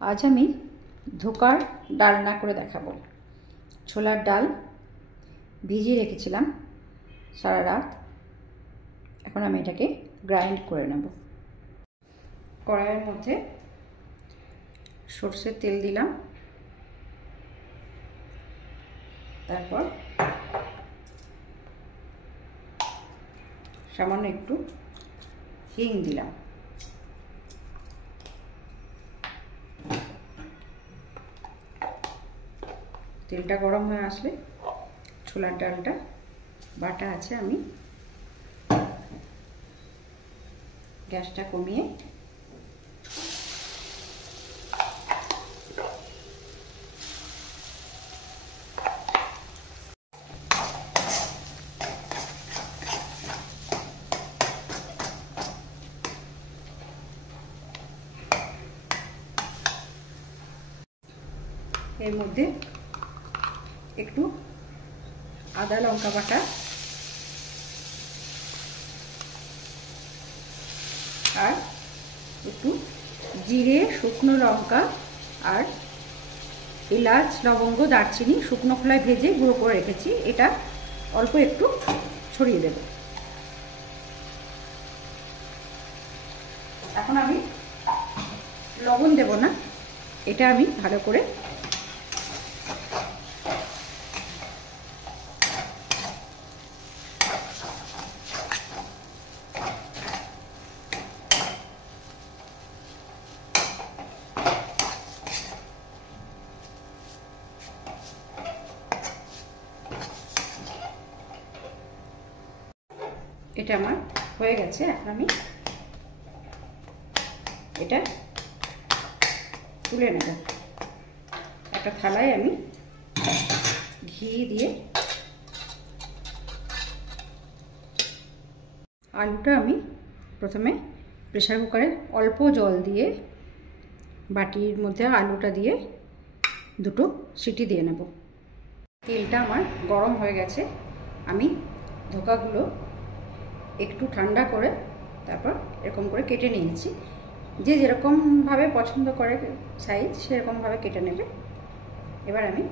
आज আমি ধোকার ডালনা করে দেখাবো। ছোলার ডাল ভিজিয়ে রেখেছিলাম সারা রাত। এখন আমি এটাকে গ্রাইন্ড করে নেব। কড়াইয়ের মধ্যে সরষের তেল দিলাম, তারপর সামান্য একটু হিং দিলাম। তেলটা গরম হয়ে আসলে ছোলার ডালটা বাটা আছে, আমি গ্যাসটা কমিয়ে এর মধ্যে একটু আদা লঙ্কা বাটা আর একটু জিরে, শুকনো লঙ্কা আর এলাচ, লবঙ্গ, দারচিনি শুকনো খোলায় ভেজে গুঁড়ো করে রেখেছি, এটা অল্প একটু ছড়িয়ে দেব। এখন আমি লবণ দেব না, এটা আমি ভালো করে এটা আমার হয়ে গেছে। এখন আমি এটা তুলে নেব। একটা থালায় আমি ঘি দিয়ে আলুটা আমি প্রথমে প্রেসার কুকারে অল্প জল দিয়ে বাটির মধ্যে আলুটা দিয়ে দুটো সিটি দিয়ে নেব। তেলটা আমার গরম হয়ে গেছে। আমি ধোকাগুলো একটু ঠান্ডা করে তারপর এরকম করে কেটে নিয়েছি। যে যেরকমভাবে পছন্দ করে সাইজ সেরকমভাবে কেটে নেবে। এবার আমি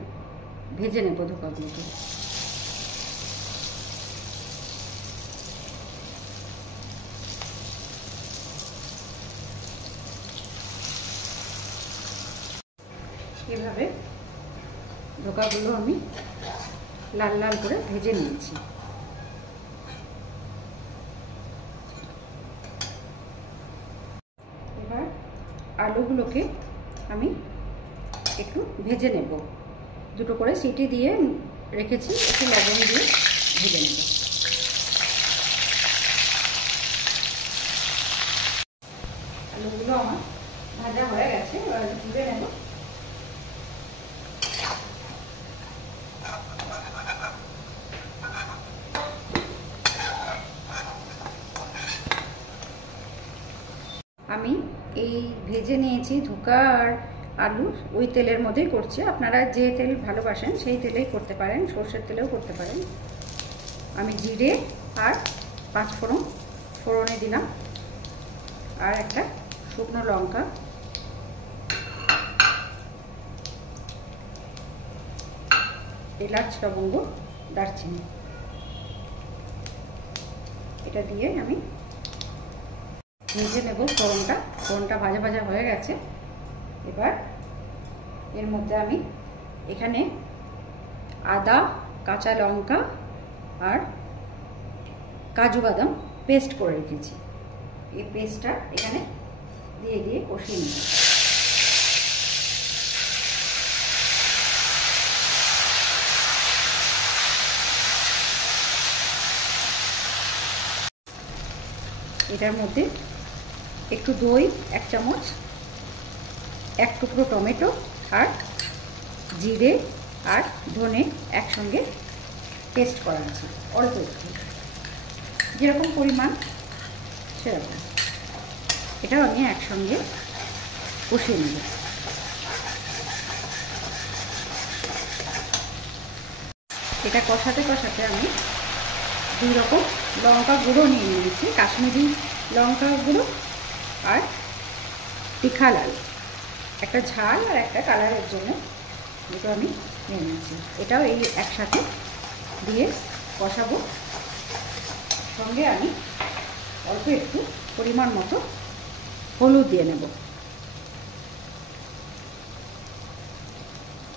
ভেজে নেব ধোকাগুলোকে। এভাবে ধোকাগুলো আমি লাল লাল করে ভেজে নিয়েছি। এবার আলুগুলোকে আমি একটু ভেজে নেব। দুটো করে সিটি দিয়ে রেখেছি, একটু লবণ দিয়ে ভেজে নেব। আলুগুলো আমার ভাজা হয়ে গেছে, এবার তুলে নেব। আমি এই ভেজে নিয়েছি ধোকা আর আলু, ওই তেলের মধ্যেই করছি। আপনারা যে তেল ভালোবাসেন সেই তেলেই করতে পারেন, সর্ষের তেলেও করতে পারেন। আমি জিরে আর পাঁচফোড়ন ফোড়নে দিলাম, আর একটা শুকনো লঙ্কা, এলাচ, লবঙ্গ, দারচিনি, এটা দিয়ে আমি ভেজে নেব। ফোড়নটা ভাজা ভাজা হয়ে গেছে। এবার এর মধ্যে আমি এখানে আদা, কাঁচা লঙ্কা আর কাজু বাদাম পেস্ট করে রেখেছি, এই পেস্টটা এখানে দিয়ে দিয়ে কষিয়ে নেব। এটার মধ্যে একটু দই, 1 চামচ, 1 টুকরো টমেটো আর জিরে আর ধনে একসঙ্গে পেস্ট করা আছে, অল্প একটু, যেরকম পরিমাণ সেরকম। এটাও আমি একসঙ্গে কষিয়ে নেব। এটা কষাতে কষাতে আমি 2 রকম লঙ্কা গুঁড়ো নিয়ে নিয়েছি, কাশ্মীরি লঙ্কা গুঁড়ো আর তিখা লাল। একটা ঝাল আর একটা কালারের জন্য দুটো আমি নিয়ে নিচ্ছি। এটাও এই একসাথে দিয়ে কষাবো। সঙ্গে আমি অল্প একটু পরিমাণ মতো হলুদ দিয়ে নেব।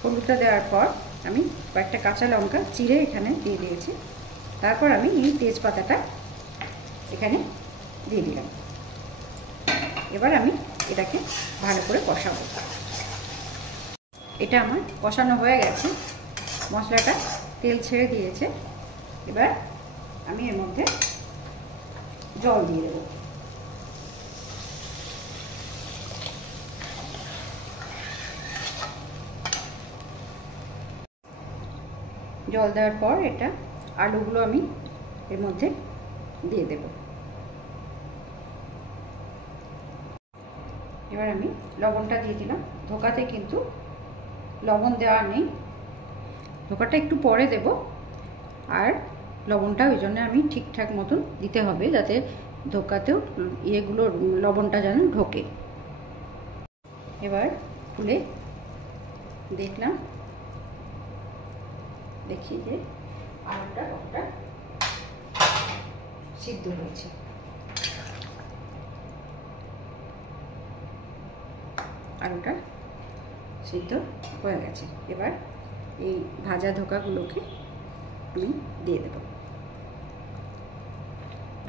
হলুদটা দেওয়ার পর আমি কয়েকটা কাঁচা লঙ্কা চিড়ে এখানে দিয়ে দিয়েছি। তারপর আমি এই তেজপাতাটা এখানে দিয়ে দিলাম। এবার আমি এটাকে ভালো করে কষাবো। এটা আমার কষানো হয়ে গেছে, মশলাটা তেল ছেড়ে দিয়েছে। এবার আমি এর মধ্যে জল দিয়ে দেবো। জল দেওয়ার পর এটা আলুগুলো আমি এর মধ্যে দিয়ে দেব। এবার আমি লবণটা দিয়ে দিলাম। ধোকাতে কিন্তু লবণ দেওয়া নেই, ধোকাটা একটু পরে দেব। আর লবণটা ওই জন্য আমি ঠিকঠাক মতন দিতে হবে, যাতে ধোকাতেও ইয়েগুলো লবণটা যেন ঢোকে। এবার খুলে দেখলাম, দেখি যে আলুটা কতটা সিদ্ধ হয়েছে। আলুটা সিদ্ধ হয়ে গেছে। এবার এই ভাজা ধোকাগুলোকে আমি দিয়ে দেব।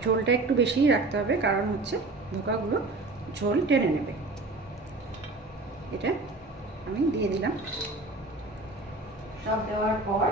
ঝোলটা একটু বেশিই রাখতে হবে, কারণ হচ্ছে ধোকাগুলো ঝোল টেনে নেবে। এটা আমি দিয়ে দিলাম। সব দেওয়ার পর